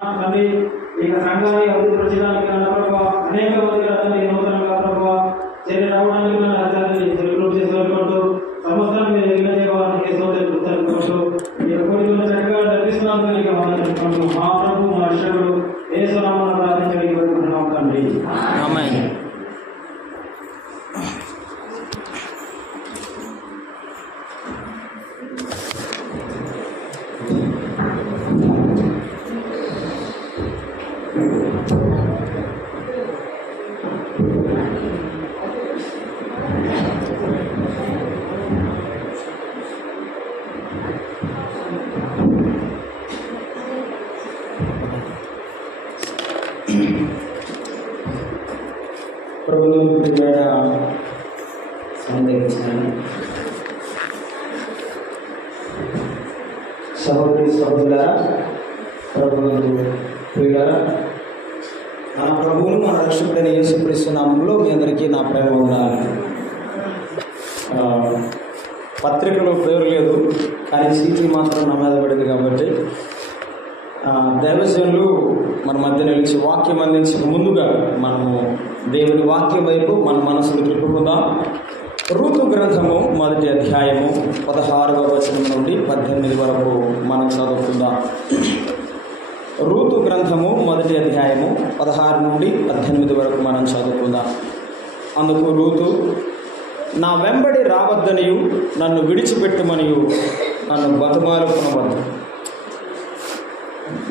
తండ్రి ఇక సంఘాన్ని అభివృద్ధి చేయడానికి అనేక మంది అతన్ని నూతనంగా ప్రభావ చేరి రావడానికి అతన్ని రిక్రూట్ చేసుకుంటూ సంవత్సరం మీరు ఎగిన చేయడానికి కృతజ్ఞతలు ఈ కోరికలు చక్కగా నడిపిస్తున్నాను. మా ప్రభు మా రక్షకుడు యేసు నామమున ప్రార్థించడానికి కోరుకుంటున్నాం తండ్రి. ఆమేన్. ప్రభువును ప్రియమైన సహోదరి సహోదరులారా, ప్రభువును ప్రియులారా, మన ప్రభువును మన రక్షకుడైన యేసుక్రీస్తు నామములో మీ అందరికీ నా ప్రేమ వందనాలు. పత్రికలో పేరు లేదు, కానీ సీటీ మాత్రం నా మీద పడింది కాబట్టి దైవజనులు మన మధ్య నిలిచి వాక్యం అందించక ముందుగా మనము దేవుని వాక్యం వైపు మన మనసును తిప్పుకుందాం. రూతు గ్రంథము 1వ అధ్యాయము 16వ వచనం నుండి 18 వరకు మనం చదువుకుందాం. రూతు గ్రంథము 1వ అధ్యాయము 16 నుండి 18 వరకు మనం చదువుకుందాం. అందుకు రూతు, నా వెంబడి రావద్దనియు నన్ను విడిచిపెట్టుమనియు నన్ను బతుమాలుకునవద్దు.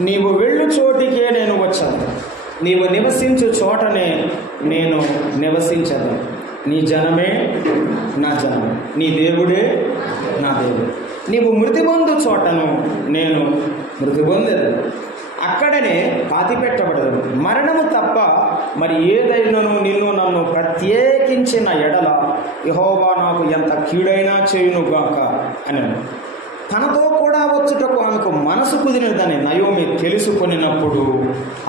నీవు వెళ్ళు చోటికే నేను వచ్చాను, నీవు నివసించు చోటనే నేను నివసించదు. నీ జనమే నా జనమే, నీ దేవుడే నా దేవుడు. నీవు మృతి పొందు చోటను నేను మృతి పొందదు, అక్కడనే పాతిపెట్టబడదు. మరణము తప్ప మరి ఏదైనాను నిన్ను నన్ను ప్రత్యేకించిన ఎడల యెహోవా నాకు ఎంత కీడైనా చేయునుగాక అని తనతో కూడా వచ్చుటకు ఆమెకు మనసు కుదిరినదని నయోమి తెలుసుకొనినప్పుడు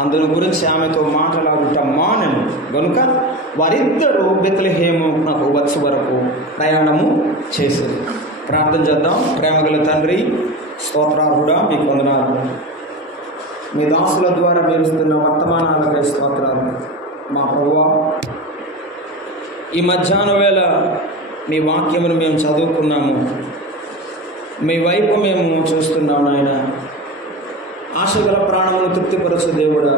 అందుని గురించి ఆమెతో మాట్లాడుట మానెను. గనుక వారిద్దరూ బెత్లెహేము నాకు వచ్చే వరకు ప్రయాణము చేశారు. ప్రార్థన చేద్దాం. ప్రేమగల తండ్రి, స్తోత్రార్హుడా, మీకు వందనాలు. మీ దాసుల ద్వారా మెరుస్తున్న వర్తమానాలపై స్తోత్రాలు. మా ప్రభువా, ఈ మధ్యాహ్న వేళ మీ వాక్యమును మేము చదువుకున్నాము, మీ వైపు మేము చూస్తున్నాం నాయన. ఆశగల ప్రాణమును తృప్తిపరచు దేవుడా,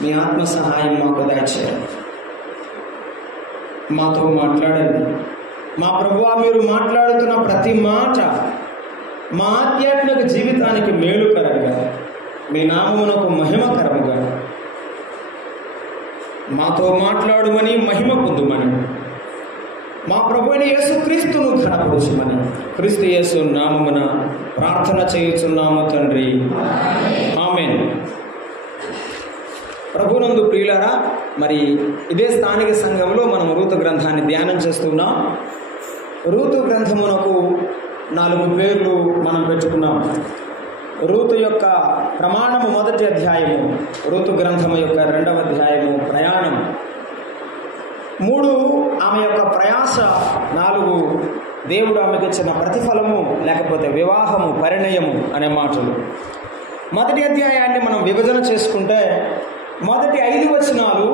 మీ ఆత్మ సహాయం మాకు దయచేయండి. మాతో మాట్లాడండి. మా ప్రభువా, మీరు మాట్లాడుతున్న ప్రతి మాట మా ఆధ్యాత్మిక జీవితానికి మేలుకరంగా, మీ నామమునకు మహిమకరముగా మాతో మాట్లాడుమని, మహిమ పొందుమని, మా ప్రభువైన యేసుక్రీస్తును ఘనపరచుమని క్రీస్తు యేసు నామమున ప్రార్థన చేయుచున్నాము తండ్రి. ఆమేన్. ప్రభునందు ప్రియులారా, మరి ఇదే స్థానిక సంఘంలో మనం రూతు గ్రంథాన్ని ధ్యానం చేస్తున్నాం. రూతు గ్రంథమునకు 4 పేర్లు మనం పెట్టుకున్నాం. రూతు యొక్క ప్రమాణము 1వ అధ్యాయము, రూతు గ్రంథము యొక్క 2వ అధ్యాయము ప్రయాణం, 3 ఆమె యొక్క ప్రయాస, 4 దేవుడు ఆమెకు ఇచ్చిన ప్రతిఫలము లేకపోతే వివాహము, పరిణయము అనే మాటలు. 1వ అధ్యాయాన్ని మనం విభజన చేసుకుంటే మొదటి 5 వచనాలు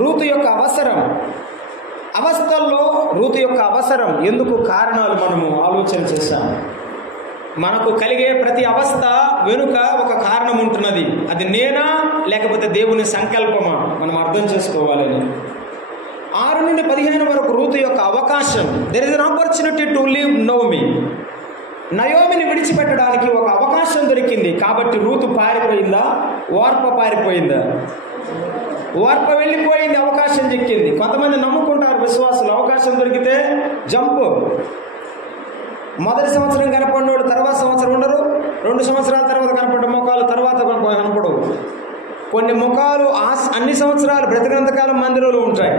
రూతు యొక్క అవసరం, అవస్థల్లో రూతు యొక్క అవసరం ఎందుకు కారణాలు మనము ఆలోచన చేశాం. మనకు కలిగే ప్రతి అవస్థ వెనుక ఒక కారణం ఉంటున్నది. అది నేనా లేకపోతే దేవుని సంకల్పమా మనం అర్థం చేసుకోవాలని. 6 నుండి 15 వరకు రూతు యొక్క అవకాశం. There is an opportunity to leave Naomi. నయోమిని విడిచిపెట్టడానికి ఒక అవకాశం దొరికింది. కాబట్టి రూతు పారిపోయిందా, ఓర్ప పారిపోయిందా? ఓర్ప వెళ్ళిపోయింది, అవకాశం చిక్కింది. కొంతమంది నమ్ముకుంటారు విశ్వాసులు, అవకాశం దొరికితే జంపు. మొదటి సంవత్సరం కనపడినోడు తర్వాత సంవత్సరం ఉండరు, 2 సంవత్సరాల తర్వాత కనపడ్డ ముఖాలు తర్వాత కనపడవు. కొన్ని ముఖాలు అన్ని సంవత్సరాలు బ్రతికినంతకాలం మందిరంలో ఉంటాయి.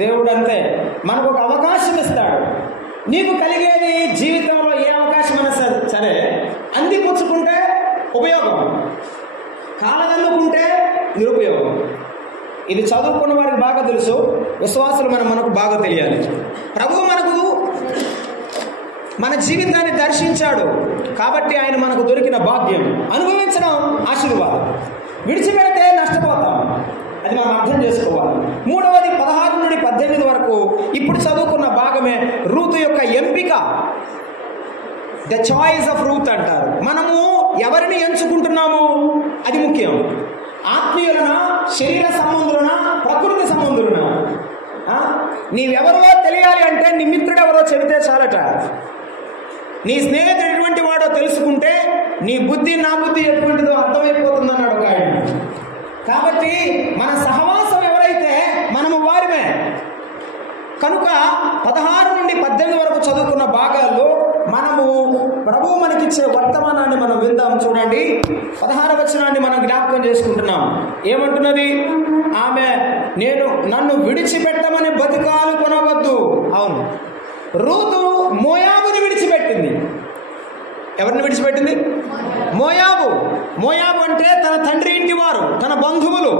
దేవుడు అంతే, మనకు ఒక అవకాశం ఇస్తాడు. నీకు కలిగేది జీవితంలో ఏ అవకాశం అయినా సరే అందిపుచ్చుకుంటే ఉపయోగం, కాలదన్నుకుంటే నిరుపయోగం. ఇది చదువుకున్న వారికి బాగా తెలుసు, విశ్వాసులు మనకు బాగా తెలియాలి. ప్రభువు మనకు మన జీవితాన్ని దర్శించాడు. కాబట్టి ఆయన మనకు దొరికిన భాగ్యం, అనుభవించడం ఆశీర్వాదం. విడిచిపెడితే నష్టపోతాం, అది మనం అర్థం చేసుకోవాలి. మూడవది 16 నుండి 18 వరకు ఇప్పుడు చదువుకున్న భాగమే రూతు యొక్క ఎంపిక. ద చాయిస్ ఆఫ్ రూత్ అంటారు. మనము ఎవరిని ఎంచుకుంటున్నాము అది ముఖ్యం. ఆత్మీయులనా, శరీర సంబంధులనా, ప్రకృతి సంబంధులనా? నీవెవరో తెలియాలి అంటే నీ మిత్రుడు ఎవరో చెబితే చాలట. నీ స్నేహితుడు ఎటువంటి వాడో తెలుసుకుంటే నీ బుద్ధి నా బుద్ధి ఎటువంటిదో అర్థమైపోతుందన్నాడు ఒక ఆయన. కాబట్టి మన సహవాసం ఎవరైతే మనము వారిమే. కనుక 16 నుండి 18 వరకు చదువుకున్న భాగాల్లో మనము ప్రభువు మనకిచ్చే వర్తమానాన్ని మనం విందాం. చూడండి, 16వ వచనాన్ని మనం జ్ఞాపకం చేసుకుంటున్నాం. ఏమంటున్నది ఆమె? నన్ను విడిచిపెట్టమని బతికాలు కొనవద్దు. అవును, రూతు మోయాబుని విడిచిపెట్టింది. ఎవరిని విడిచిపెట్టింది? మోయాబు. మోయాబు అంటే తన తండ్రి ఇంటి వారు, తన బంధువులు,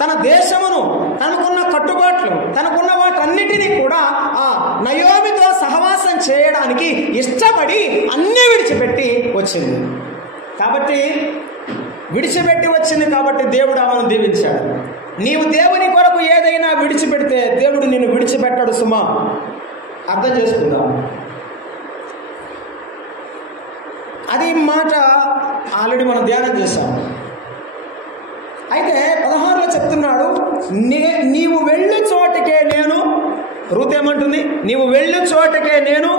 తన దేశమును, తనకున్న కట్టుబాట్లు, తనకున్న వాటన్నిటినీ కూడా నయోమితో సహవాసం చేయడానికి ఇష్టపడి అన్నీ విడిచిపెట్టి వచ్చింది. కాబట్టి విడిచిపెట్టి వచ్చింది కాబట్టి దేవుడు ఆమెను దీవించాడు. నీవు దేవుని కొరకు ఏదైనా విడిచిపెడితే దేవుడు నిన్ను విడిచిపెట్టాడు సుమా. అర్థం చేసుకుందాం. అది మాట ఆల్రెడీ మనం ధ్యానం చేశాం. అయితే 16లో చెప్తున్నాడు, నీవు వెళ్ళు చోటకే నేను, రూత్ ఏమంటుంది? నీవు వెళ్ళు చోటకే నేను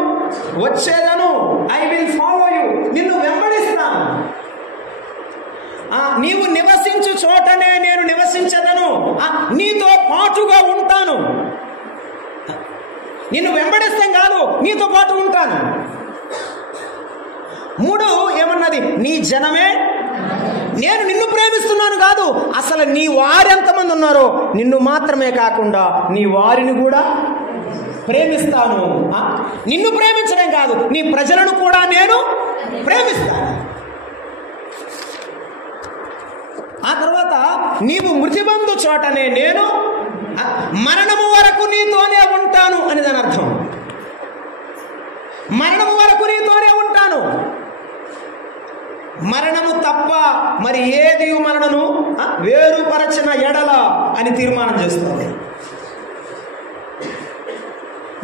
వచ్చేదను. I will follow you. నిన్ను వెంబడిస్తాను. నీవు నివసించు చోటనే నేను నివసించదను. నీతో పాటుగా ఉంటాను. నిన్ను వెంబడిస్తాం కాదు, నీతో పాటు ఉంటాను. 3 ఏమన్నది? నీ జనమే. నేను నిన్ను ప్రేమిస్తున్నాను కాదు, అసలు నీ వారు ఎంతమంది ఉన్నారో నిన్ను మాత్రమే కాకుండా నీ వారిని కూడా ప్రేమిస్తాను. నిన్ను ప్రేమించడం కాదు, నీ ప్రజలను కూడా నేను ప్రేమిస్తాను. ఆ తర్వాత నీవు మృతిబంధు చోటనే నేను మరణము వరకు నీతోనే ఉంటాను అని దాని అర్థం. మరణము వరకు నీతోనే ఉంటాను. మరణము తప్ప మరి ఏది మనను వేరుపరచిన ఎడల అని తీర్మానం చేస్తుంది.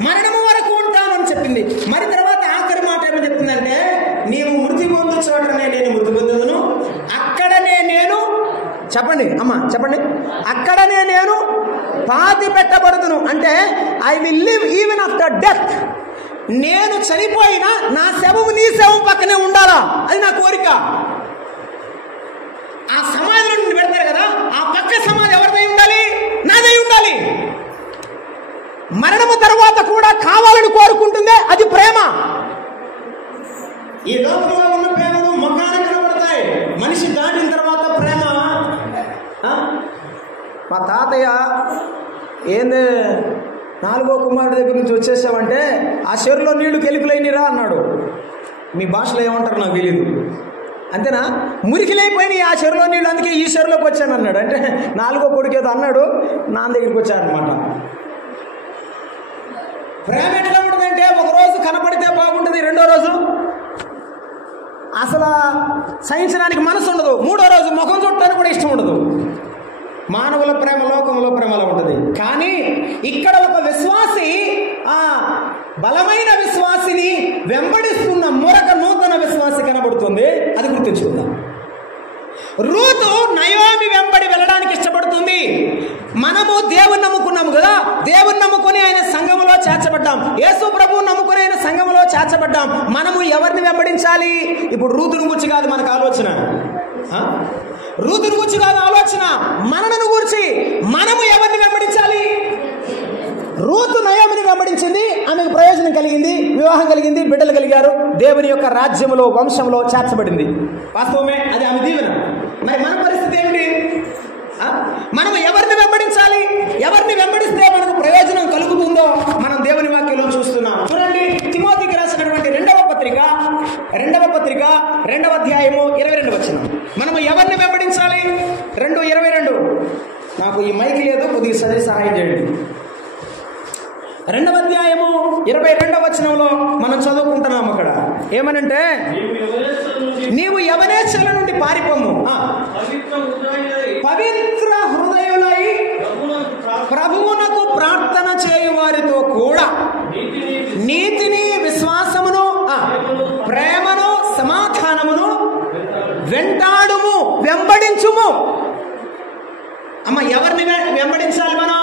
మరణము వరకు ఉంటాను అని చెప్పింది. మరి తర్వాత ఆఖరి మాట ఏమని చెప్తుందంటే, నీవు మృతి పొందు చోటనే నేను మృతి పొందుదును, అక్కడనే నేను, చెప్పండి అమ్మా చెప్పండి, అక్కడనే నేను పాతి పెట్టబడుదును. అంటే I will live even after death. నేను చనిపోయినా నా శవము నీ శవం పక్కనే ఉండాలా, అది నా కోరిక. ఆ సమాధిలో నుండి పెడతారు కదా, ఆ పక్క సమాధి ఎవరిదై ఉండాలి? నాదై ఉండాలి. మరణము తర్వాత కూడా కావాలని కోరుకుంటుందే అది ప్రేమ. ఈ లోకంలో ఉన్న ప్రేమను మొఖాన కనబడతాయి, మనిషి దాటిన తర్వాత ప్రేమ. మా తాతయ్య ఏంది 4వ కుమారుడి దగ్గర నుంచి వచ్చేసామంటే ఆ చెరువులో నీళ్లు కెలికలైనరా అన్నాడు. మీ భాషలో ఏమంటారు నాకు తెలియదు. అంతేనా? మురికిలైపోయినాయి ఆ చెరువులో నీళ్ళు, అందుకే ఈ చెరువులోకి వచ్చాను అన్నాడు. అంటే 4వ కొడుకు ఏదో అన్నాడు, నాన్న దగ్గరికి వచ్చారనమాట. ప్రేమ ఎట్లా ఉంటుందంటే, ఒకరోజు కనపడితే బాగుంటుంది, 2వ రోజు అసలు సహించడానికి మనసు ఉండదు, 3వ రోజు ముఖం చూడటానికి కూడా ఇష్టం ఉండదు. మానవుల ప్రేమ లోకంలో ప్రేమలో ఉంటుంది. కానీ ఇక్కడ ఒక విశ్వాసి బలమైన విశ్వాసిని వెంబడిస్తున్న మరొక నూతన విశ్వాసి కనబడుతుంది. అది గుర్తుంచుకుందాం. రూతు నయోమి వెంబడి వెళ్ళడానికి ఇష్టపడుతుంది. మనము దేవుని నమ్ముకున్నాము కదా, దేవుని నమ్ముకుని ఆయన సంఘములో చేర్చబడ్డాం. యేసు ప్రభువుని నమ్ముకుని ఆయన సంఘములో చేర్చబడ్డాం. మనము ఎవరిని వెంబడించాలి? ఇప్పుడు రూతుని గురించి కాదు మనకు ఆలోచన, రూతుని గురించి కాదు ఆలోచన, మనను గురించి. మనము ఎవరిని వెంబడించాలి? రూతు నయోమిని వెంబడించింది, ఆమెకు ప్రయోజనం కలిగింది, వివాహం కలిగింది, బిడ్డలు కలిగారు, దేవుని యొక్క రాజ్యములో వంశంలో చేర్చబడింది. వాస్తవమే, అది ఆమె దీవెన. మరి మన పరిస్థితి ఏమిటి? మనము ఎవరిని వెంబడించాలి? ఎవరిని వెంబడిస్తే మనకు ప్రయోజనం కలుగుతుందో మనం దేవుని వాక్యంలో చూస్తున్నాం. చూడండి, తిమోతికి రాసినటువంటి 2వ పత్రిక 2వ అధ్యాయము 22వ వచనం. మనము ఎవరిని వెంబడించాలి? 2:22. నాకు ఈ మైక్ లేదు, కొద్దిగా సహాయం చేయండి. 2వ అధ్యాయము 22వ వచనంలో మనం చదువుకుంటున్నాం. అక్కడ ఏమనంటే, నీవు యవనేచ్ఛల నుండి పారిపోము, పవిత్ర హృదయులై ప్రభువునకు ప్రార్థన చేయు వారితో కూడా నీతిని, విశ్వాసమును, ప్రేమను, సమాధానమును వెంటాడుము, వెంబడించుము. అమ్మ, ఎవరిని వెంబడించాలి మనం?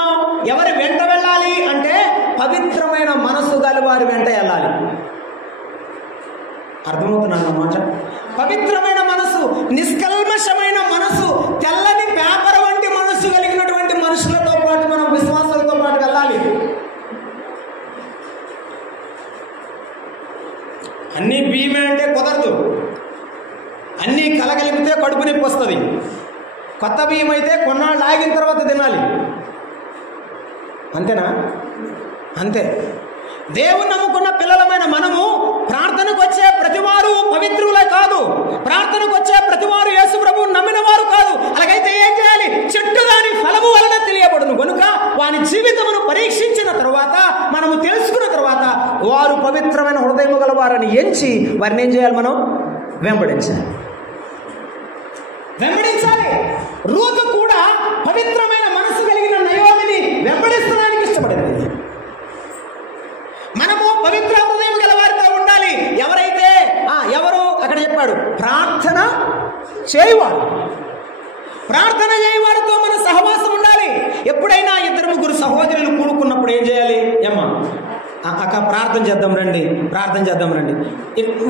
ఎవరి వెంట వెళ్ళాలి అంటే పవిత్రమైన మనసు గల వారి వెంట వెళ్ళాలి. అర్థమవుతున్నాను అన్నమాట. పవిత్రమైన మనసు, నిష్కల్మషమైన మనసు, తెల్లని పేపర్ వంటి మనసు కలిగినటువంటి మనుషులతో పాటు మనం విశ్వాసాలతో పాటు వెళ్ళాలి. అన్నీ బియ్యమే అంటే కుదరదు. అన్నీ కలగలిపితే కడుపు నొప్పి వస్తుంది. కొత్త బియ్యం అయితే కొన్నాళ్ళు ఆగిన తర్వాత తినాలి. అంతేనా? అంతే. దేవుని నమ్ముకున్న పిల్లలమైన మనము ప్రార్థనకు వచ్చే ప్రతివారు పవిత్రులే కాదు. ప్రార్థనకు వచ్చే ప్రతివారు యేసు ప్రభువు నమ్మిన వారు కాదు. అలాగైతే ఏం చేయాలి? చెట్టు దాని ఫలము వలన తెలియబడును గనుక వాని జీవితమును పరీక్షించిన తరువాత, మనము తెలుసుకున్న తరువాత వారు పవిత్రమైన హృదయము గల వారిని ఎంచి వారిని ఏం చేయాలి? మనం వెంబడించాలి. రూతు కూడా పవిత్రమైన మనసు కలిగిన నయోమిని వెంబడిస్తానికి ఇష్టపడింది. మనము పవిత్ర హృదయం గల వారితో ఉండాలి. ఎవరైతే ఎవరు అక్కడ చెప్పాడు? ప్రార్థన చేయవారు. ప్రార్థన చేయవారితో మన సహవాసం ఉండాలి. ఎప్పుడైనా 2-3 సహోదరులు కూడుకున్నప్పుడు ఏం చేయాలి? ఏమ్మా అక్క ప్రార్థన చేద్దాం రండి, ప్రార్థన చేద్దాం రండి.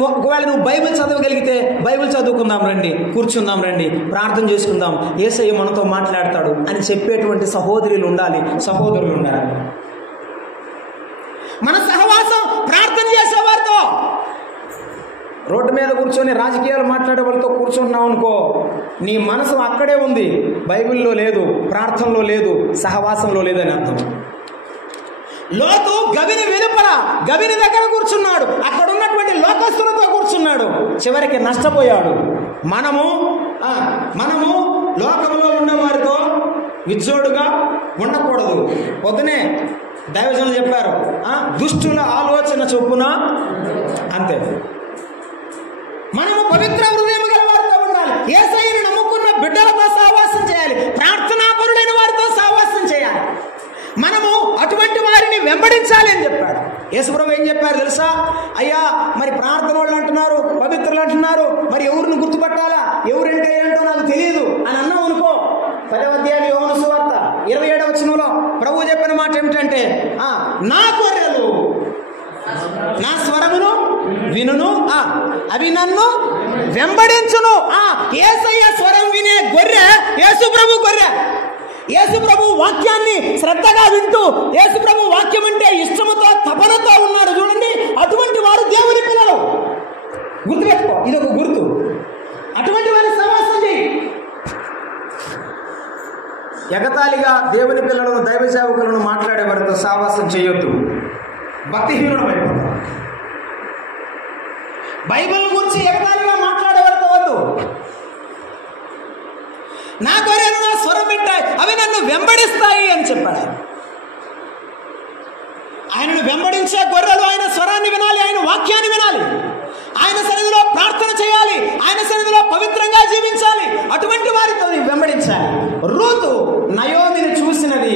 ఒకవేళ నువ్వు బైబిల్ చదవగలిగితే బైబిల్ చదువుకుందాం రండి, కూర్చుందాం రండి, ప్రార్థన చేసుకుందాం, యేసయ్య మనతో మాట్లాడతాడు అని చెప్పేటువంటి సహోదరులు ఉండాలి, సహోదరులు ఉండాలి. మన సహవాసం ప్రార్థన చేసేవారితో. రోడ్డు మీద కూర్చొని రాజకీయాలు మాట్లాడే వాళ్ళతో కూర్చుంటున్నావు అనుకో, నీ మనసు అక్కడే ఉంది, బైబిల్లో లేదు, ప్రార్థనలో లేదు, సహవాసంలో లేదని అర్థం. లోతు గవిని వెలుపల, గవిని దగ్గర కూర్చున్నాడు, అక్కడ ఉన్నటువంటి లోకస్తులతో కూర్చున్నాడు, చివరికి నష్టపోయాడు. మనము లోకంలో ఉన్నవారితో విజ్జోడుగా ఉండకూడదు. పొద్దునే దైవజనులు చెప్పారు, దుష్టుల ఆలోచన చొప్పున. అంతే. మనము పవిత్ర హృదయం గల వారితో ఉండాలి. యేసయ్యను నమ్ముకున్న బిడ్డలతో సహవాసం చేయాలి. ప్రార్థనాపరులైన వారితో సహవాసం చేయాలి. మనము అటువంటి వారిని వెంబడించాలి అని చెప్పాడు. యేసుప్రభు ఏం చెప్పారు తెలుసా? అయ్యా, మరి ప్రార్థన వాళ్ళు అంటున్నారు, పవిత్రులు అంటున్నారు, మరి ఎవరిని గుర్తుపట్టాలా, ఎవరంటే ఏంటో నాకు తెలియదు అని అన్నావు అనుకో, 10వ అధ్యాయం యోహాను సువార్త 27వ వచనంలో ప్రభువు చెప్పిన మాట ఏమిటంటే, నా గొర్రెలు నా స్వరమును వినును, అవి నన్ను వెంబడించును. యేసయ్య స్వరం వినే గొర్రె యేసు ప్రభు గొర్రె. యేసు ప్రభు వాక్యాన్ని శ్రద్ధగా వింటూ, యేసు ప్రభు వాక్యం అంటే ఇష్టముతో, తపనతో ఉన్నాడు చూడండి, అటువంటి వారు దేవుని పిల్లలు. గుర్తుపెట్టుకో, ఇదొక గుర్తు. అటువంటి వారి సహవాసం చేయి. ఎగతాళిగా దేవుని పిల్లలను, దైవ సేవకులను మాట్లాడే వారితో సహవాసం చేయొద్దు, భక్తిహీనుడు అయిపోతాం. బైబిల్ గురించి ఎగతాళిగా మాట్లాడే వారితో వద్దు. నా గొర్రెలు నా స్వరం వింటాయి, అవి నన్ను వెంబడిస్తాయి అని చెప్పాడు. ఆయనను వెంబడించే గొర్రెలు ఆయన స్వరాన్ని వినాలి, ఆయన వాక్యాన్ని వినాలి, ఆయన సన్నిధిలో ప్రార్థన చేయాలి, ఆయన సన్నిధిలో పవిత్రంగా జీవించాలి. అటువంటి వారితో వెంబడించాలి. రూతు నయోమిని చూసినది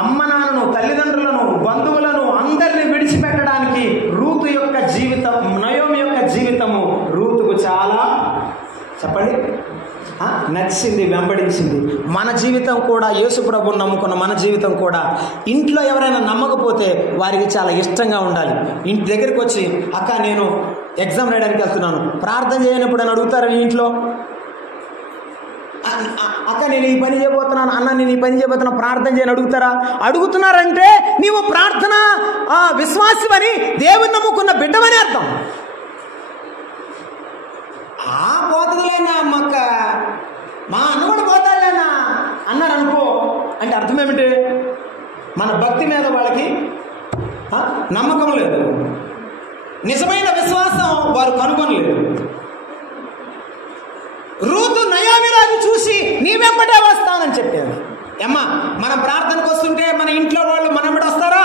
అమ్మ నాన్నను, తల్లిదండ్రులను, బంధువులను అందరినీ విడిచిపెట్టడానికి రూతు యొక్క జీవితం, నయోమి యొక్క జీవితము రూతుకు చాలా చెప్పండి నచ్చింది, వెంబడించింది. మన జీవితం కూడా, యేసు ప్రభువుని నమ్ముకున్న మన జీవితం కూడా ఇంట్లో ఎవరైనా నమ్మకపోతే వారికి చాలా ఇష్టంగా ఉండాలి. ఇంటి దగ్గరికి వచ్చి, అక్క నేను ఎగ్జామ్ రాయడానికి వెళ్తున్నాను, ప్రార్థన చేయనప్పుడు అని అడుగుతారు. ఇంట్లో అక్క నేను ఈ పని చేయబోతున్నాను, అన్న నేను ఈ పని చేయబోతున్నా, ప్రార్థన చేయని అడుగుతారా? అడుగుతున్నారంటే నీవు ప్రార్థన విశ్వాసమని, దేవుని నమ్ముకున్న బిడ్డమని అర్థం. పోతుందిలేనా అమ్మక్క, మా అన్న కూడా పోతాడులేనా అన్నారు అనుకో, అంటే అర్థం ఏమిటి? మన భక్తి మీద వాళ్ళకి నమ్మకం లేదు, నిజమైన విశ్వాసం వారు కనుగొనలేదు. రూతు నయోమిలాని చూసి నీ వెంబడే వస్తానని చెప్పాను. ఏమ్మా మనం ప్రార్థనకు వస్తుంటే మన ఇంట్లో వాళ్ళు మనమిడ వస్తారా?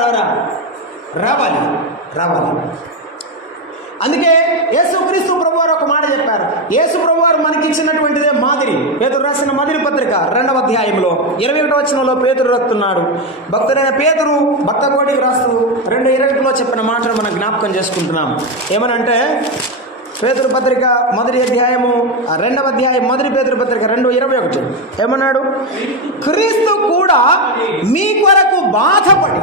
రారా? రావాలి. అందుకే యేసుక్రీస్తు ప్రభువారు ఒక మాట చెప్పారు. యేసు ప్రభువారు మనకి ఇచ్చినటువంటిదే మాదిరి. పేతురు రాసిన మొదటి పత్రిక 2వ అధ్యాయంలో 21వ వచనంలో పేతురు రాస్తున్నాడు. భక్తుడైన పేతురు భక్త కోటికి రాస్తూ 2:21లో చెప్పిన మాటను మనం జ్ఞాపకం చేసుకుంటున్నాం. ఏమనంటే పేతురు పత్రిక మొదటి అధ్యాయము 2వ అధ్యాయం మొదటి పేతురు పత్రిక 2:21 ఏమన్నాడు? క్రీస్తు కూడా మీ కొరకు బాధపడి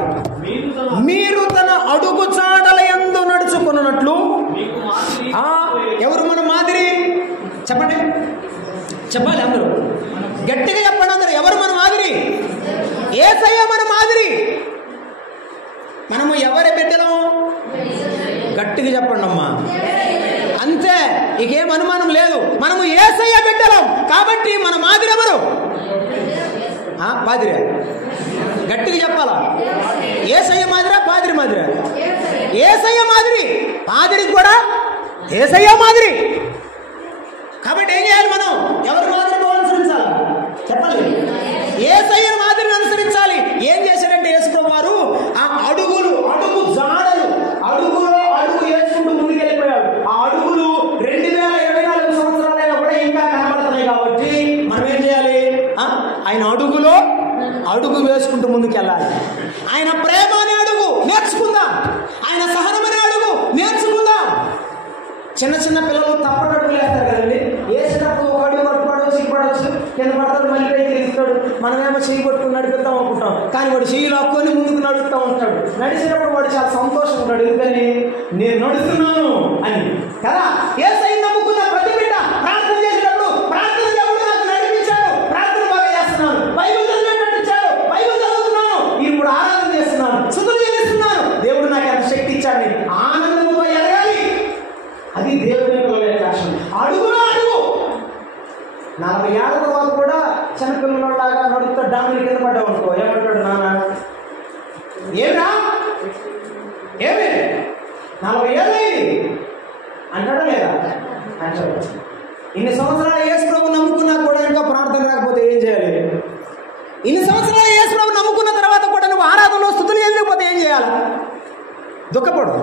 మీరు తన అడుగు చాడల యందు నడుచుకున్నట్లు. ఎవరు మన మాదిరి? చెప్పాలి అందరూ గట్టిగా చెప్పండి అందరూ. ఎవరు మన మాదిరి? యేసయ్య మన మాదిరి. మనము ఎవరి బిడ్డలం? గట్టిగా చెప్పండి అమ్మా. అంతే, ఇకేం అనుమానం లేదు. మనము యేసయ్య బిడ్డలం కాబట్టి మన మాదిరి ఎవరు? పాదిరి. గట్టిగా చెప్పాలా? యేసయ్య మాదిరా పాదిరి మాదిరా? యేసయ్య మాదిరి. పాదిరికి కూడా యేసయ్య మాదిరి. కాబట్టి ఏం చేయాలి? మనం ఎవరి మాదిరిని అనుసరించాలి? చెప్పాలి. యేసయ్య మాదిరిని అనుసరించాలి. ఏం చేశారంటే యేసుప్రభు వారు ఆ అడుగు జాడలు అడుగులో అడుగు వేసుకుంటూ ముందుకెళ్ళిపోయాడు. ఆ అడుగులు 2024 సంవత్సరాలైనా కూడా ఇంకా కనబడుతున్నాయి. కాబట్టి మనం ఏం చేయాలి? ఆయన అడుగులో అడుగు వేసుకుంటూ ముందుకెళ్ళాలి. ఆయన ప్రేమ అనే అడుగు నేర్చుకుందాం. ఆయన సహనం అనే అడుగు నేర్చుకుందాం. చిన్న పిల్లలు తప్పటి అడుగులు వేస్తారు కదండి. వేసేటప్పుడు ఒక అడుగు పట్టుకోవడం సిగ్గుపడవచ్చు, కింద పడతాడు, మళ్ళీ పైకి తెలుస్తాడు. మనమేమో చెయ్యి పట్టుకుని నడిపిద్దాం అనుకుంటాం. కానీ వాడు చెయ్యి లాక్కొని ముందుకు నడుపుతూ ఉంటాడు. నడిచేటప్పుడు వాడు చాలా సంతోషం ఉంటాడు. ఎందుకని? నేను నడుస్తున్నాను అని కదా. యేసయ్యను నమ్ముకున్న ప్రతి బిడ్డ ప్రార్థన చేసేటప్పుడు ప్రార్థన దేవుడు నాకు నడిపించాడు, ప్రార్థన బాగా చేస్తున్నాను, బైబిల్ చదివినట్టు బైబిల్ చదువుతున్నాను, ఇప్పుడు ఆరాధన చేస్తున్నాను, స్తుతులు చెల్లిస్తున్నాను, దేవుడు నాకు ఎంత శక్తి ఇచ్చాడని ఆనందంతో ఎదగాలి. అది దేవుని లక్ష్యం. అడుగులో అడుగు. 40 ఏళ్ల తర్వాత కూడా చిన్నపిల్లలాగా నడుపుతా డామిని కింద పడ్డావు అనుకో, ఏమంటాడు? నాన్న ఏమిరా ఏమి 40 ఏళ్ళైంది అంటాడా లేదా? అంటాడు. ఇన్ని సంవత్సరాలు యేసు ప్రభు నమ్ముకున్నా కూడా ఇంకా ప్రార్థన రాకపోతే ఏం చేయాలి? ఇన్ని సంవత్సరాలు యేసు ప్రభు నమ్ముకున్న తర్వాత కూడా నువ్వు ఆరాధనలో స్తుతులు చేయకపోతే ఏం చేయాలి? దుఃఖపడు.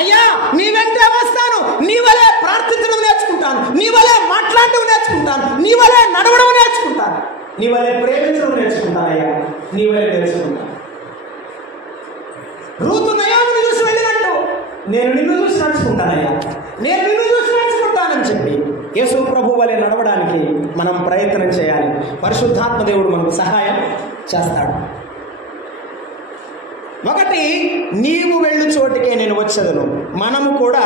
అయ్యా నీ వెంటే వస్తాను, నీ వలే ప్రార్థించడం నేర్చుకుంటాను, నీ వలే మాట్లాడడం నేర్చుకుంటాను, నీ వలే నడవడం నేర్చుకుంటాను, నీ వలే ప్రేమించడం నేర్చుకుంటాను. అయ్యా నీ వలే నేర్చుకుంటాను. రూతు నయోమిని చూసి వెళ్ళినట్టు నేను నిన్ను చూసి నడుచుకుంటానయ్యా, నేను నిన్ను చూసి నడుచుకుంటానని చెప్పి యేసు ప్రభు వలె నడవడానికి మనం ప్రయత్నం చేయాలి. పరిశుద్ధాత్మ దేవుడు మనకు సహాయం చేస్తాడు. ఒకటి, నీవు వెళ్ళు చోటికే నేను వచ్చేదను. మనము కూడా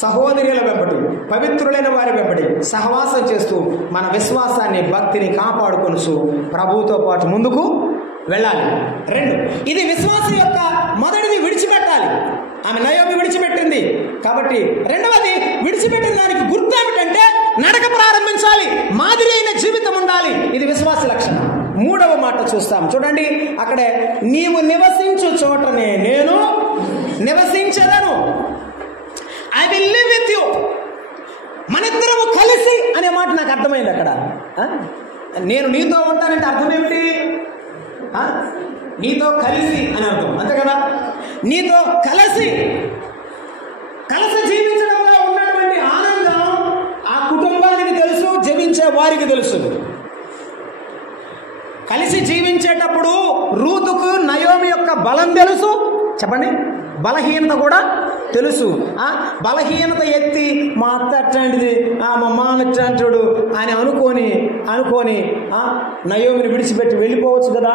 సహోదరుల వెంబడి, పవిత్రులైన వారి వెంబడి సహవాసం చేస్తూ మన విశ్వాసాన్ని, భక్తిని కాపాడుకొనుచు ప్రభువుతో పాటు ముందుకు వెళ్ళాలి. 2, ఇది విశ్వాసం యొక్క మొదటిది విడిచిపెట్టాలి. ఆమె నయోమి విడిచిపెట్టింది కాబట్టి రెండవది విడిచిపెట్టిన దానికి గుర్తు ఏమిటంటే నడక ప్రారంభించాలి, మాదిరి అయిన జీవితం ఉండాలి. ఇది విశ్వాస లక్షణం. 3వ మాట చూస్తాం చూడండి. అక్కడే నీవు నివసించు చోటనే నేను నివసించదను. I will live with you. మనిద్దరము కలిసి అనే మాట నాకు అర్థమైంది అక్కడ. నేను నీతో ఉంటానంటే అర్థం ఏమిటి? నీతో కలిసి అని అర్థం, అంతే కదా. నీతో కలిసి జీవించడంలో ఉన్నటువంటి ఆనందం ఆ కుటుంబానికి తెలుసు, జీవించే వారికి తెలుసు. కలిసి జీవించేటప్పుడు రూతుకు నయోమి యొక్క బలం తెలుసు, చెప్పండి, బలహీనత కూడా తెలుసు. బలహీనత ఎత్తి మా అత్త అట్లాంటిది, మా మామ ఇట్లాంటాడు అని అనుకొని నయోమిని విడిచిపెట్టి వెళ్ళిపోవచ్చు కదా.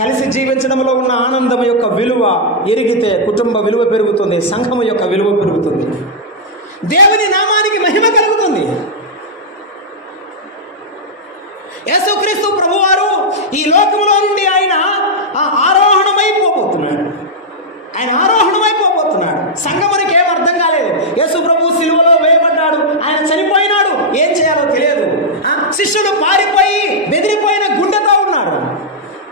కలిసి జీవించడంలో ఉన్న ఆనందం యొక్క విలువ ఎరిగితే కుటుంబ విలువ పెరుగుతుంది, సంఘం యొక్క విలువ పెరుగుతుంది, దేవుని నామానికి మహిమ కలుగుతుంది. యేసుక్రీస్తు ప్రభువారు ఈ లోకంలో నుండి ఆయన ఆరోహణమైపోతున్నాడు. సంఘమునికి ఏం అర్థం కాలేదు. యేసు ప్రభు సిలువలో వేయబడ్డాడు, ఆయన చనిపోయినాడు, ఏం చేయాలో తెలియదు. శిష్యుడు పారిపోయి బెదిరిపోయిన గుండెతో ఉన్నాడు.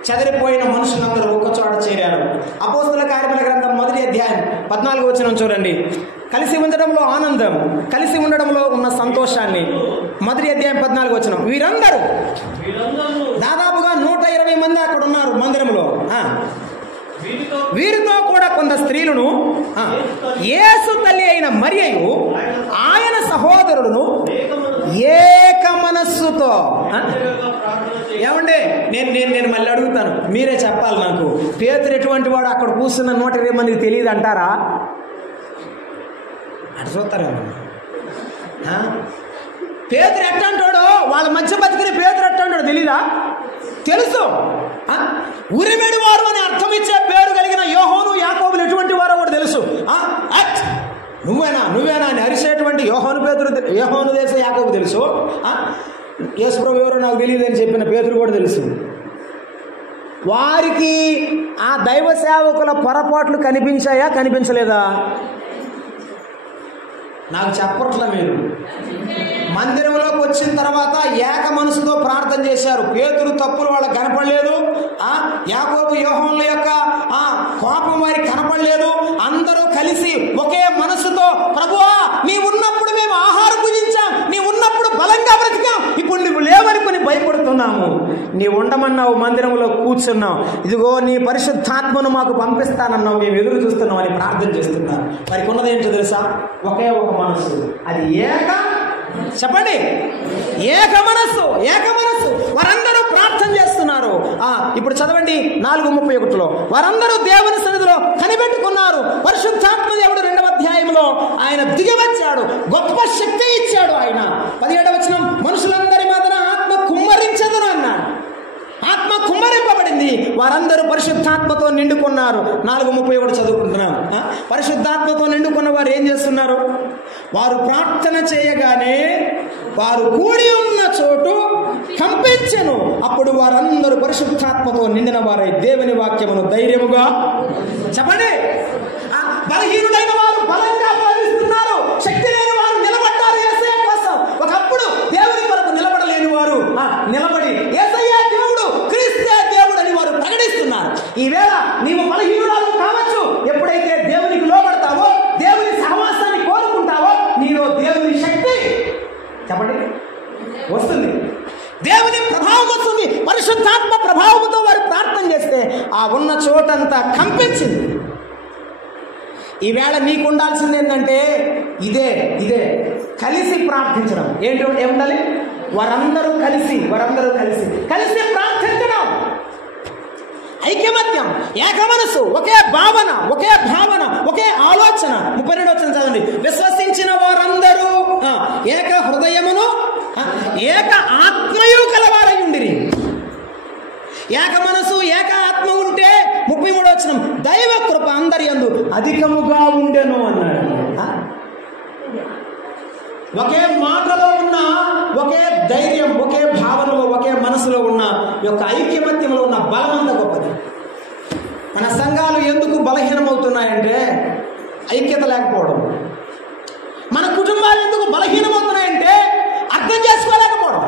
చెదిరిపోయిన మనుషులందరూ ఒక్క చోట చేరారు. అపోస్తల కార్యముల గ్రంథం 1వ అధ్యాయం 14వ వచనం చూడండి. కలిసి ఉండడంలో ఆనందం, కలిసి ఉండడంలో ఉన్న సంతోషాన్ని. మొదటి అధ్యాయం 14 వచనం. వీరందరూ దాదాపుగా 120 మంది అక్కడ ఉన్నారు మందిరంలో. వీరితో కూడా కొంత స్త్రీలను, యేసు తల్లి అయిన మరియయు ఆయన సహోదరులను ఏక మనస్సుతో. ఏమండి, నేను మళ్ళీ అడుగుతాను, మీరే చెప్పాలి నాకు. పేతురు ఎటువంటి వాడు? అక్కడ కూర్చున్న 120 మందికి తెలియదు అంటారా? అటు చూస్తారేమో. పేతురు ఎట్టంటాడో, వాళ్ళ మధ్య బతికిన పేతురు ఎట్టంటాడో తెలీదా? తెలుసు. ఉరిమెడి వారు అని అర్థం ఇచ్చే పేరు కలిగిన యోహాను యాకోబులు ఎటువంటి వారో కూడా తెలుసు. నువ్వేనా అని అరిసేటువంటి యోహాను దేశ యాకోబు తెలుసు. యేసుప్రభు ఎవరో నాకు తెలియదు అని చెప్పిన పేతురు కూడా తెలుసు. వారికి ఆ దైవ సేవకుల పొరపాట్లు కనిపించాయా, కనిపించలేదా? నాకు చెప్పట్ల. మీరు మందిరంలోకి వచ్చిన తర్వాత ఏక మనసుతో ప్రార్థన చేశారు. పేతురు తప్పులు వాళ్ళకి కనపడలేదు. యాకోబు యోహానుల యొక్క కోపం వారికి కనపడలేదు. అందరూ కలిసి ఒకే మనసుతో, ప్రభువా నీ ఉన్నప్పుడు మేము ఆహారం భుజించాం, నీ ఉన్నప్పుడు బలంగా బ్రతికాం, ఇప్పుడు నువ్వు లేవనుకుని భయపడుతున్నాము. నీ ఉండమన్నావు, మందిరంలో కూర్చున్నాం, ఇదిగో నీ పరిశుద్ధాత్మను మాకు పంపిస్తానన్నావు, మేము ఎదురు చూస్తున్నాం అని ప్రార్థన చేస్తున్నారు. వారికి ఉన్నది ఏంటో తెలుసా? ఒకే ఒక మనసు. అది చెప్పండి, ఏక మనస్సు. వారందరూ ప్రార్థన చేస్తున్నారు. ఇప్పుడు చదవండి 4:31. వారందరూ దేవుని సన్నిధిలో కనిపెట్టుకున్నారు. పరిశుద్ధాత్మ దేవుడు 2వ అధ్యాయంలో ఆయన దిగివచ్చాడు, గొప్ప శక్తి ఇచ్చాడు. ఆయన 17వ వచనం, మనుషులందరి మాత్రం ఆత్మ కుమ్మరించదును అన్నాడు. ఆత్మ కుమ్మరింపబడింది. వారందరూ పరిశుద్ధాత్మతో నిండుకున్నారు. 4:31 చదువుకుంటున్నాం. పరిశుద్ధాత్మతో నిండుకున్న వారు ఏం చేస్తున్నారు? వారు ప్రార్థన చేయగానే వారు కూడి ఉన్న చోటు కంపించెను. అప్పుడు వారందరూ పరిశుద్ధాత్మతో నిండిన వారై దేవుని వాక్యమును ధైర్యముగా చెప్పండి. బలహీనుడైన వారు బలంగా బోధిస్తున్నారు. శక్తి లేని వారు నిలబడ్డారు యేసయ్య కోసం. ఒకప్పుడు దేవుని కొరకు నిలబడలేని వారు నిలబడి యేసయ్య దేవుడు, క్రీస్తే దేవుడు అని వారు ప్రకటిస్తున్నారు. ఈవేళ నీవు బలహీనురాలు కావచ్చు. ఎప్పుడైతే దేవునికి లోబడతావో, దేవుని సహవాసాన్ని కోరుకుంటావో, నీలో దేవుని శక్తి చెప్పండి వస్తుంది, దేవుని ప్రభావం వస్తుంది. పరిశుద్ధాత్మ ప్రభావంతో వారు ప్రార్థన చేస్తే ఆ ఉన్న చోటంతా కంపించింది. ఈవేళ నీకు ఉండాల్సింది ఏంటంటే ఇదే కలిసి ప్రార్థించడం. ఏముండాలి? వారందరూ కలిసి ప్రార్థించడం. ఐక్యమత్యం, ఏక మనసు, ఒకే భావన, ఒకే ఆలోచన. 32వ వచనం చదవండి. విశ్వసించిన వారందరూ ఏక హృదయమును ఏక ఆత్మయు కలవారై ఉండిరి. ఏక మనసు, ఏక ఆత్మ ఉంటే 33వ వచనం, దైవ కృప అందరి యందు అధికముగా ఉండెను అన్నాడు. ఒకే మాటలో ఉన్న, ఒకే ధైర్యం, ఒకే భావనలో, ఒకే మనసులో ఉన్న యొక్క ఐక్యమత్యంలో ఉన్న బలం అంత గొప్పది. మన సంఘాలు ఎందుకు బలహీనమవుతున్నాయంటే ఐక్యత లేకపోవడం. మన కుటుంబాలు ఎందుకు బలహీనమవుతున్నాయంటే అర్థం చేసుకోలేకపోవడం.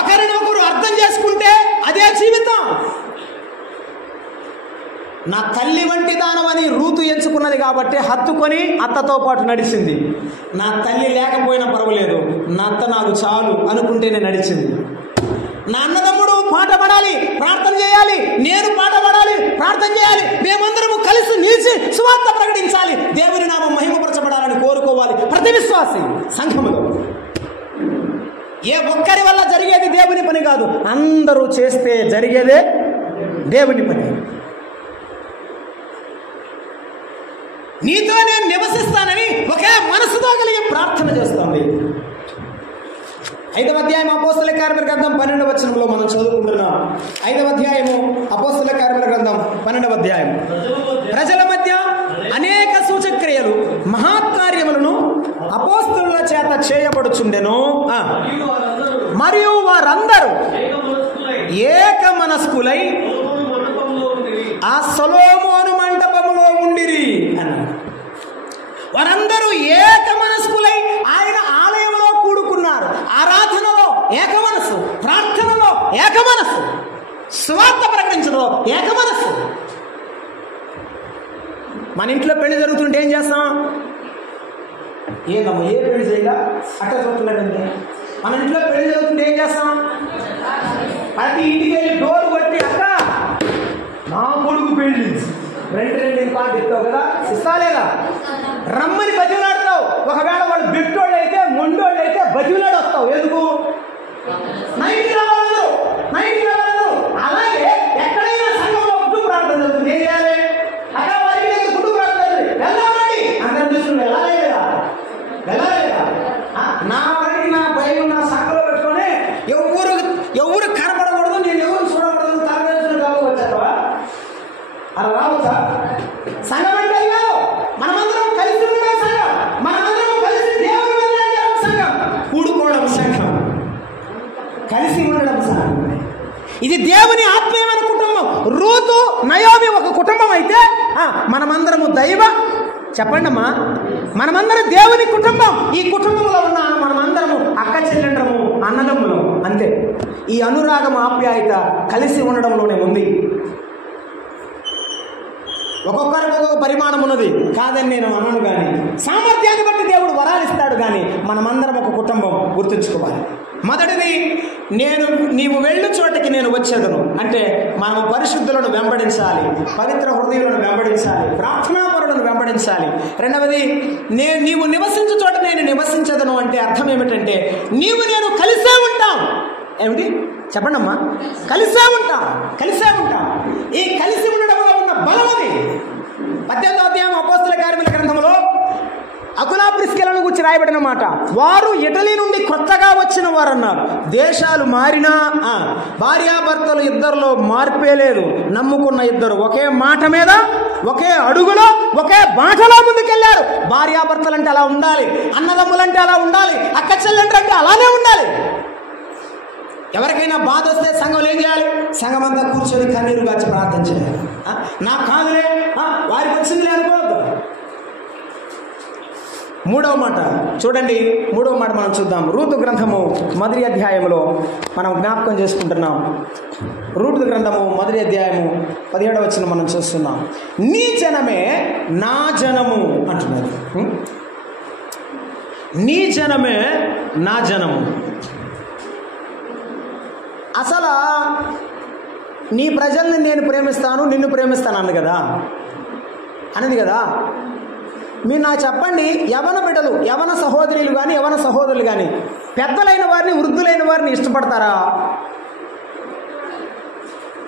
ఒకరినొకరు అర్థం చేసుకుంటే అదే జీవితం. నా తల్లి వంటి దానమని రూతు ఎంచుకున్నది కాబట్టి హత్తుకొని అత్తతో పాటు నడిచింది. నా తల్లి లేకపోయినా పర్వాలేదు, నా అత్త నాకు చాలు అనుకుంటేనే నడిచింది. నా అన్నదమ్ముడు పాట పడాలి, ప్రార్థన చేయాలి, నేను పాట పడాలి, ప్రార్థన చేయాలి, మేమందరము కలిసి నిలిచి సువార్త ప్రకటించాలి, దేవుని నామం మహిమపరచబడాలని కోరుకోవాలి ప్రతి విశ్వాసి సంఘములో. ఏ ఒక్కరి వల్ల జరిగేది దేవుని పని కాదు, అందరూ చేస్తే జరిగేదే దేవుని పని. నీతో నేను నివసిస్తానని ఒకే మనసుతో కలిగి ప్రార్థన చేస్తుంది. 5వ అధ్యాయం అపోస్తల కార్మిక గ్రంథం 12వ వచనంలో మనం చదువుకుంటున్నాం. 5వ అధ్యాయము అపోస్తల కార్మిక గ్రంథం 12వ అధ్యాయం. ప్రజల మధ్య అనేక సూచక్రియలు మహత్కార్యములను అపోస్తలుల చేత చేయబడుచుండెను. మరియు వారందరూ ఏక మనస్కులై ఆ సొలొమోను మంటపములో ఉండిరి అన్నాడు. వారందరూ ఏక మనస్కులై ఆయన ఆలయంలో కూడుకున్నారు. ఆరాధనలో ఏక మనసు, ప్రార్థనలో ఏక మనసు, స్వార్థ ప్రకటించడంలో ఏక మనసు. మన ఇంట్లో పెళ్లి జరుగుతుంటే ఏం చేస్తాం? ఏందమ్మా ఏ పెళ్లి చేయాలా అట్లా చూడలేదండి. మన ఇంట్లో పెళ్లి జరుగుతుంటే ఏం చేస్తాం? ప్రతి ఇంటికి వెళ్ళి డోర్ కొట్టి అక్క నా కొడుకు పెళ్లి 2 పాటు ఇస్తావు కదా, ఇస్తా లేదా? రమ్మని బతిలాడతావు. ఒకవేళ వాళ్ళు బిట్టోళ్ళు అయితే మొండోళ్ళు అయితే బతిలాడు వస్తావు. ఎందుకు? నైట్కి రావాలన్నారు. అలాగే ఎక్కడైనా సంఘంలో కుటుంబ ప్రార్థన జరుగుతుంది, ఏం చేయాలి? అక్కడ వారి కుటుంబ ప్రార్థన వెళ్ళాలండి. అందరం చూసుకుని వెళ్ళాలేదా? నా పని నా భయం నా సంఘంలో పెట్టుకొని ఎవరు కనపడకూడదు, నేను ఎవరు చూడకూడదు, తలవేసుకుని కావచ్చా? అలా రావచ్చా? సంఘం అంటే కాదు, మనమందరం కలిసి ఉండే సంఘం, మనమందరం కలిసి దేవుని వెళ్ళే సంఘం, కూడుకోవడం సంఘం, కలిసి ఉండడం సంఘం. ఇది దేవుని ఆత్మీయమైన కుటుంబం. రూతు నయోమి ఒక కుటుంబం అయితే మనమందరము దైవ, చెప్పండి అమ్మా, మనమందరం దేవుని కుటుంబం. ఈ కుటుంబంలో ఉన్న మనమందరము అక్క చెల్లెండ్రము, అన్నదమ్ములం, అంతే. ఈ అనురాగం ఆప్యాయత కలిసి ఉండడంలోనే ఉంది. ఒక్కొక్కరికి ఒక్కొక్క పరిమాణం ఉన్నది కాదని నేను అనను, కానీ సామర్థ్యాన్ని బట్టి దేవుడు వరాలు ఇస్తాడు. కానీ మనమందరం ఒక కుటుంబం, గుర్తుంచుకోవాలి. మొదటిది, నీవు వెళ్ళు చోటికి నేను వచ్చేదను అంటే మనము పరిశుద్ధులను వెంబడించాలి, పవిత్ర హృదయులను వెంబడించాలి, ప్రార్థనాపరులను వెంబడించాలి. రెండవది, నీవు నివసించు చోట నేను నివసించదను అంటే అర్థం ఏమిటంటే నేను కలిసే ఉంటాం. ఏమిటి చెప్పండి అమ్మా? కలిసే ఉంటాం. ఈ కలిసి ఉండడంలో ఉన్న బలం అది. 18వ అధ్యాయం అపోస్తల కార్యముల గ్రంథంలో అకులా ప్రిస్కిలను గురించి రాయబడిన మాట. వారు ఇటలీ నుండి కొత్తగా వచ్చిన వారు అన్నారు. దేశాలు మారినా భార్యాభర్తలు ఇద్దరిలో మార్పే లేదు. నమ్ముకున్న ఇద్దరు ఒకే మాట మీద, ఒకే అడుగులో, ఒకే బాటలో ముందుకెళ్లారు. భార్యాభర్తలు అంటే అలా ఉండాలి, అన్నదమ్ములంటే అలా ఉండాలి, అక్క చెల్లెండ్రంటే అలానే ఉండాలి. ఎవరికైనా బాధ వస్తే సంఘంలో ఏం చేయాలి? సంఘం అంతా కూర్చొని కన్నీరు గార్చి ప్రార్థన చేయాలి. నాకు కాదులే, వారికి వచ్చింది అనుకోవద్దు. మూడవ మాట చూడండి, మూడవ మాట మనం చూద్దాం. రూతు గ్రంథము మొదటి అధ్యాయంలో మనం జ్ఞాపకం చేసుకుంటున్నాం. రూతు గ్రంథము మొదటి అధ్యాయము 17వ వచనం మనం చూస్తున్నాం. నీ జనమే నా జనము అంటున్నారు. నీ జనమే నా జనము. అసలు నీ ప్రజల్ని నేను ప్రేమిస్తాను, నిన్ను ప్రేమిస్తాను అన్నది కదా. మీరు నాకు చెప్పండి, యవన బిడ్డలు, యవన సహోదరులు కానీ యవన సహోదరులు కానీ పెద్దలైన వారిని, వృద్ధులైన వారిని ఇష్టపడతారా?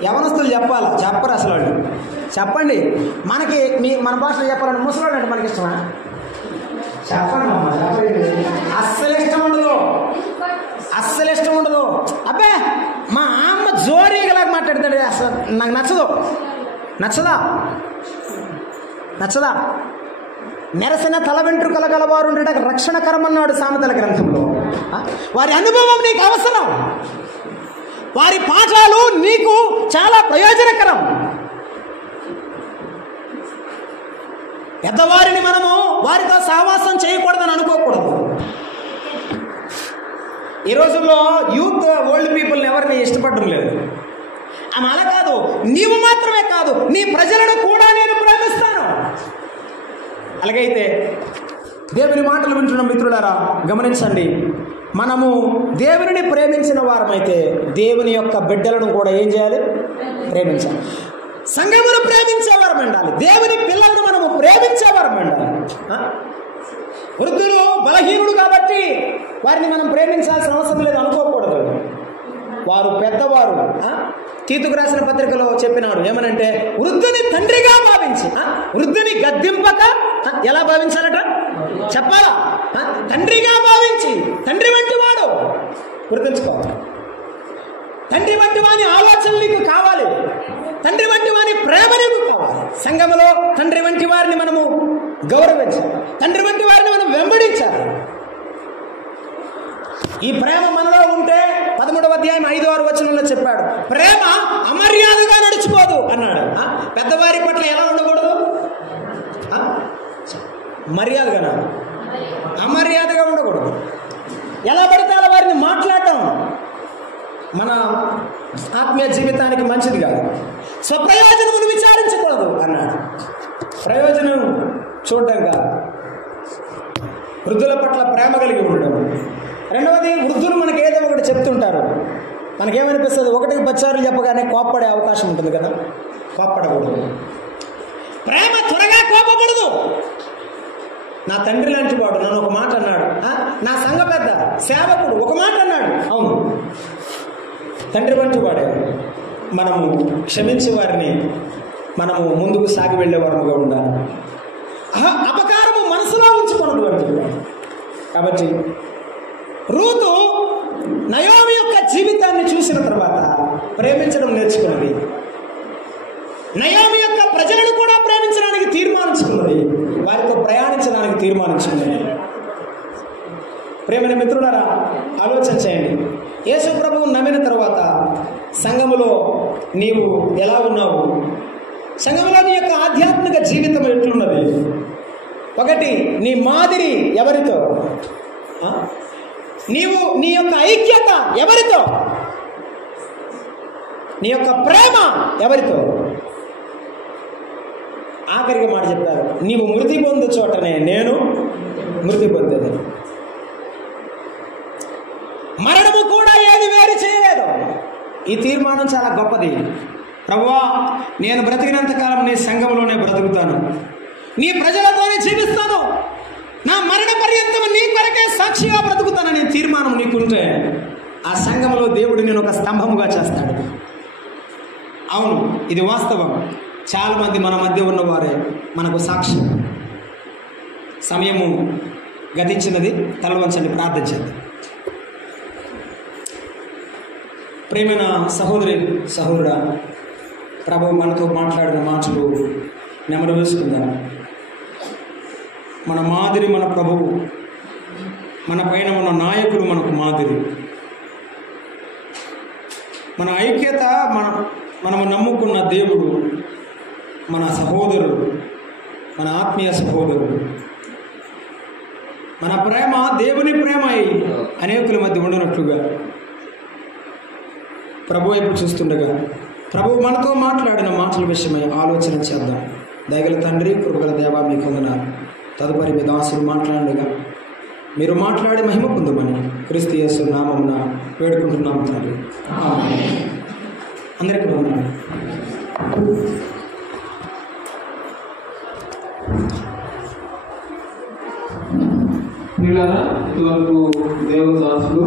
యవనస్తులు చెప్పరు అసలు వాళ్ళు. చెప్పండి, మనకి మన భాషలో చెప్పాలంటే ముసలాడు అంటే మనకి ఇష్టమా? చెప్పండి అమ్మా, అస్సలు ఇష్టం ఉండదు. అబ్బే మా అమ్మ జోరీగలాగా మాట్లాడతాడు, అసలు నాకు నచ్చదా? నెరసిన తల వెంట్రుకల గలవారు రక్షణకరం అన్నాడు సామెతల గ్రంథంలో. వారి అనుభవం నీకు అవసరం, వారి పాఠాలు నీకు చాలా ప్రయోజనకరం. పెద్దవారిని మనము వారితో సహవాసం చేయకూడదని అనుకోకూడదు. ఈ రోజుల్లో యూత్ ఓల్డ్ పీపుల్ని ఎవరిని ఇష్టపడడం లేదు. అలా కాదు, నీవు మాత్రమే కాదు, నీ ప్రజలను కూడా నేను ప్రేమిస్తాను. అలాగైతే దేవుని మాటలు వింటున్న మిత్రులారా గమనించండి, మనము దేవుని ప్రేమించిన వారమైతే దేవుని యొక్క బిడ్డలను కూడా ఏం చేయాలి? ప్రేమించాలి. సంఘమును ప్రేమించేవారం ఉండాలి, దేవుని పిల్లలను మనము ప్రేమించేవారం ఉండాలి. వృద్ధులు బలహీనుడు కాబట్టి వారిని మనం ప్రేమించాల్సిన అవసరం లేదు అనుకోకూడదు. వారు పెద్దవారు. తీతుకు రాసిన పత్రికలో చెప్పినాడు ఏమనంటే, వృద్ధుని తండ్రిగా భావించి, వృద్ధుని గద్దింపక ఎలా భావించాలట చెప్పాలా? తండ్రిగా భావించి, తండ్రి వంటి వాడు గుర్తుంచుకోవాలి. తండ్రి వంటి వాని ఆలోచనలు నీకు కావాలి, తండ్రి వంటి వాని ప్రేమ నీకు కావాలి. సంఘములో తండ్రి వంటి వారిని మనము గౌరవించాలి, తండ్రి వంటి వారిని మనం వెంబడించాలి. ఈ ప్రేమ మనలో ఉంటే 13వ అధ్యాయం 5-6 వచనంలో చెప్పాడు, ప్రేమ అమర్యాదగా నడుచుకోదు అన్నాడు. పెద్దవారి పట్ల ఎలా ఉండకూడదు? మర్యాదగా, అమర్యాదగా ఉండకూడదు. ఎలా పడితే అలా వారిని మాట్లాడటం మన ఆత్మీయ జీవితానికి మంచిది కాదు. స్వప్రయోజనమును విచారించకూడదు అన్నాడు. ప్రయోజనం చూడటం కాదు, వృద్ధుల పట్ల ప్రేమ కలిగి ఉండడం. రెండవది, వృద్ధులు మనకి ఏదో ఒకటి చెప్తుంటారు, మనకేమనిపిస్తుంది, ఒకటికి 10 సార్లు చెప్పగానే కోప్పడే అవకాశం ఉంటుంది కదా. కోప్పడకూడదు, ప్రేమ త్వరగా కోపపడదు. నా తండ్రి లాంటి వాడు నన్ను ఒక మాట అన్నాడు, నా సంఘ పెద్ద సేవకుడు ఒక మాట అన్నాడు, అవును తండ్రి వంటి వాడే. మనము క్షమించే వారిని మనము ముందుకు సాగి వెళ్ళేవారముగా ఉండాలి. అపకారము మనసులో ఉంచుకొనదు అని చెప్పాడు. కాబట్టి రూతు నయోమి యొక్క జీవితాన్ని చూసిన తర్వాత ప్రేమించడం నేర్చుకున్నది. నయోమి యొక్క ప్రజలను కూడా ప్రేమించడానికి తీర్మానించుకున్నది, వారితో ప్రయాణించడానికి తీర్మానించుకున్నది. ప్రేమైన మిత్రులారా, ఆలోచన చేయండి. యేసు ప్రభువును నమ్మిన తర్వాత సంఘములో నీవు ఎలా ఉన్నావు? సంఘంలో నీ యొక్క ఆధ్యాత్మిక జీవితం ఎట్లున్నది? ఒకటి, నీ మాదిరి ఎవరితో? నీవు నీ యొక్క ఐక్యత ఎవరితో? నీ యొక్క ప్రేమ ఎవరితో? ఆఖరికి మాట చెప్పారు, నీవు మృతి పొందు చోటనే నేను మృతి పొందేది. మరణము కూడా ఏది వేరు చేయలేదు. ఈ తీర్మానం చాలా గొప్పది. ప్రభువా, నేను బ్రతికినంత కాలం నీ సంఘంలోనే బ్రతుకుతాను, నీ ప్రజలతోనే జీవిస్తాను, నా మరణ పర్యంతం నీ కొరకే సాక్షిగా బ్రతుకుతాననే తీర్మానం నీకుంటే ఆ సంఘంలో దేవుడు నేను ఒక స్తంభముగా చేస్తాడు. అవును, ఇది వాస్తవం. చాలా మంది మన మధ్య ఉన్నవారే మనకు సాక్షి. సమయము గతించినది, తలవంచండి, ప్రార్థించండి. ప్రేమైన సహోదరి సహోదరుడా, ప్రభు మనతో మాట్లాడిన మాటలు నెమరు వేసుకుందాం. మన మాదిరి మన ప్రభువు, మన పైన ఉన్న నాయకులు మనకు మాదిరి. మన ఐక్యత, మనము నమ్ముకున్న దేవుడు మన సహోదరుడు, మన ఆత్మీయ సహోదరుడు. మన ప్రేమ దేవుని ప్రేమ అయి అనేకుల మధ్య ఉండనట్లుగా ప్రభు వైపు చూస్తుండగా ప్రభు మనతో మాట్లాడిన మాటల విషయమై ఆలోచన చేద్దాం. దయగల తండ్రి, కృపగల దేవా, మీకు వందనాలు. తదుపరి మీ దాసులు మాట్లాడగా మీరు మాట్లాడి మహిమ పొందమని క్రీస్తు యేసు నామమున వేడుకుంటున్నాము తండ్రి. అందరికీ వందనాలు. ఇదివరకు దేవుని దాసులు